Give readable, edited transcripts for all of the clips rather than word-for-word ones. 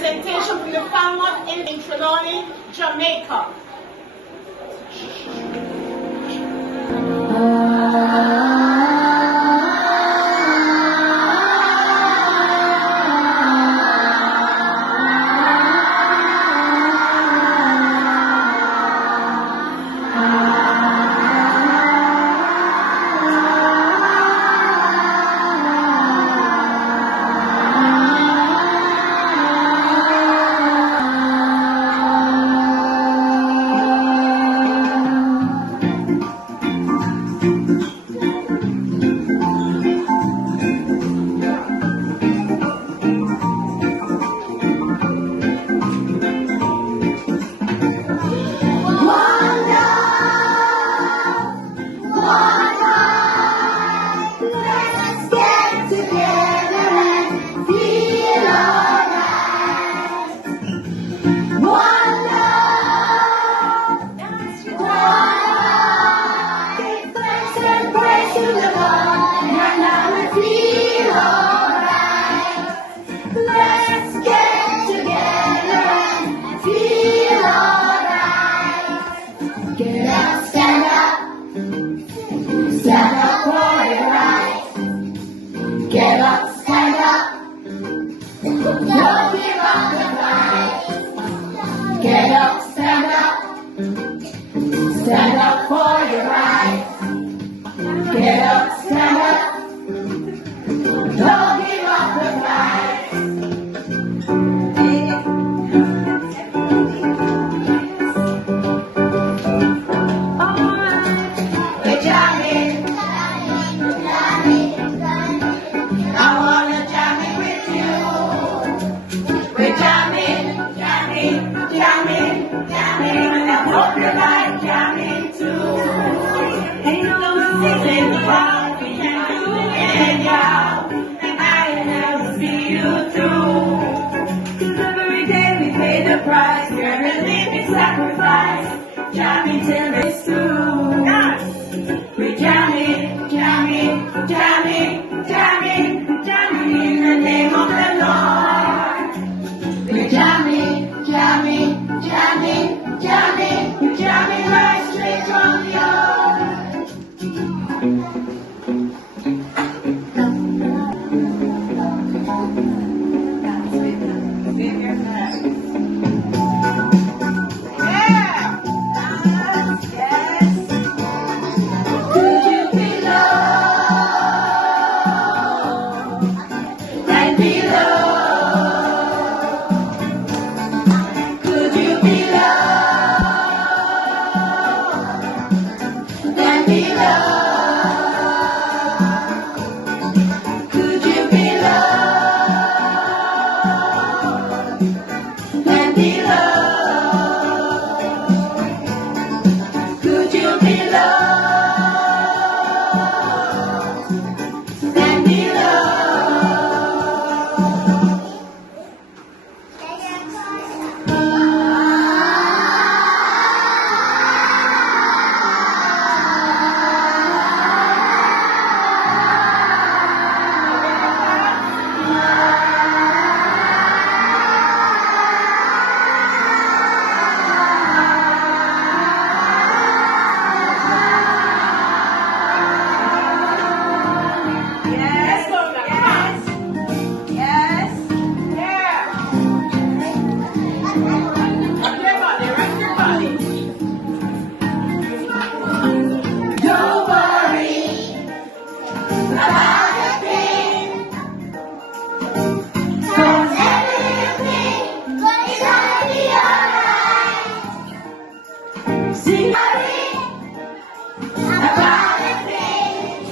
presentation from the Falmouth in Trelawney, Jamaica. Get up, stand up. Don't give up the fight. Get up, stand up. Stand up for your right. Get up, stand up. Don't give up the fight. We're jamming. Hope you like jamming too. Ain't no missing what we can do anyhow, and I never see you through. 'Cause every day we pay the price, we're a living sacrifice, jamming till it's through. We're jamming, jamming, jamming, jamming, jamming in the name of the Lord. We're jamming, jamming, jamming, jamming, you're jamming right straight from the earth. Could you be loved and be loved? Could you be loved and be loved? Could you be loved and be loved? Could you be loved and be loved? Sing about the things,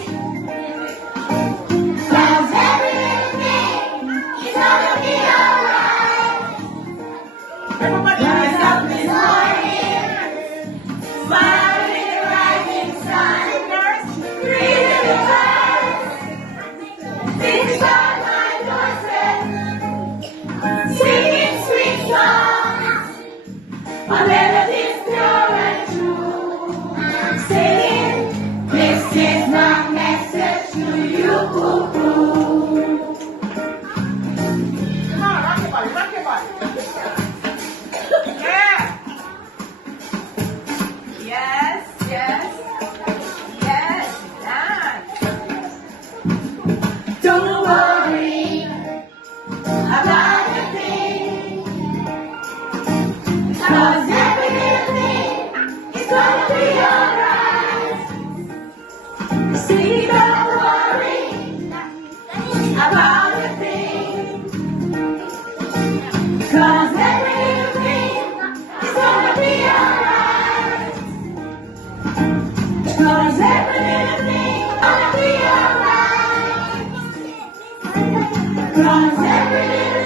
'cause everything is gonna be alright. Everybody Rise up this morning, smile in the rising sun, breathe in the clouds, things on my doorstep, singing sweet songs, my melodies pure and true, singing, this is my message to you. Come on, rock your body, rock your body. 'Cause everything is gonna be alright. See, don't worry about a thing. 'Cause everything is gonna be alright. 'Cause everything is gonna be alright. 'Cause everything